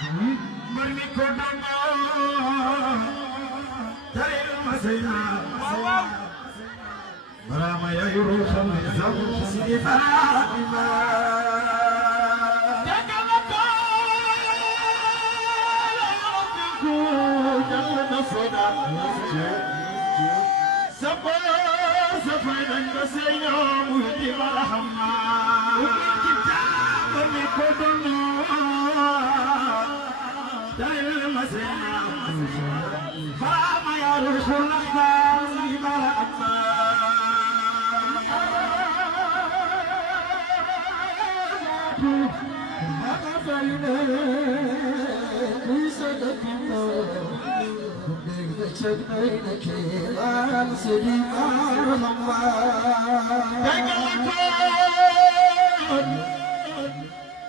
مرمي كودانا تريل مسينا برام يا يروح النظام سيدي فاطمة جنة صدا سفينا مسينا مهدي مرحمة مرمي كودانا تريل مسينا برام يا روح النظام سيدي مرحمة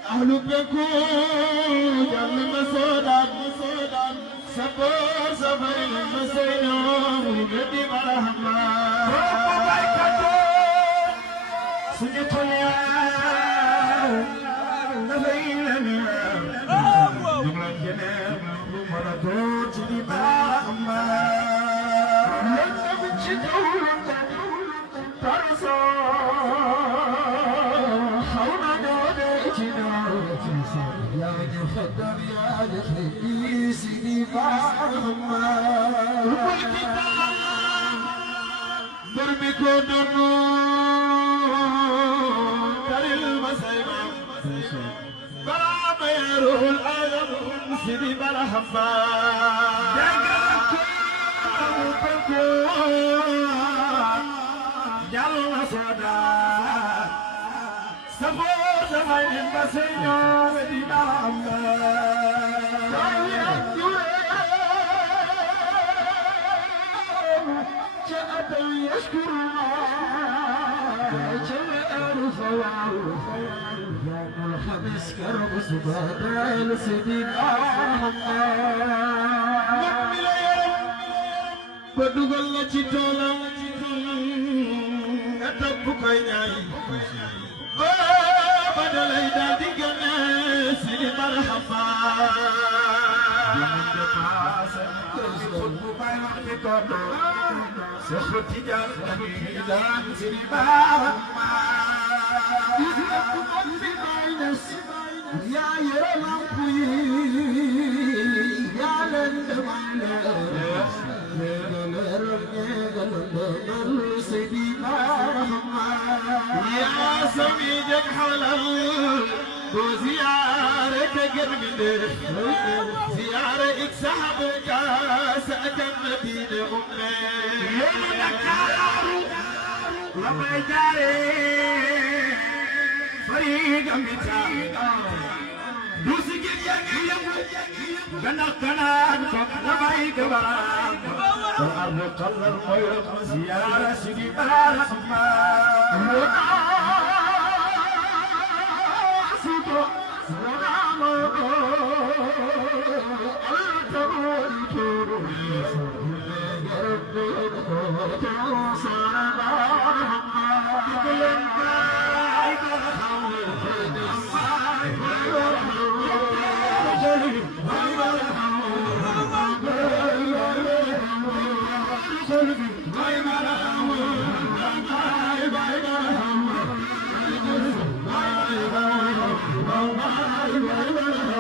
أهلك بكون جل مسودان سفر سفر مسينا وجدي مرحبا سجتنا نبينا جملة جناب مرادوت دي مرحبا لنا بتشدون ترسا حونا دوديتنا يا من يخدم يا لخي سيدي مرحبا والكتاب برمي كودنو تريل مسيبا برام يروح الألم سيدي مرحبا جل صدا سفور زمين بسينا ودينا جاءت يشكرنا جاء رفواه الخميس كرم سبحان سيدي محمد بدوغل لا ci toolam nga topp koy ñaay ba dalay daal di gane Sidi Marhaba bu bay wax di ko do Seexu Tijaan daan Sidi Marhaba يا يرمي يا لندمانه يا سميدك حلال وزيارك قربي زيارك سحبك سأكن مدينة أمي يومك لما يجاري فريق أمتا دوسك يجيب بنك بنك نبايك برام والأرض قلل ويرق زيارة سيدي مرحبا Bye.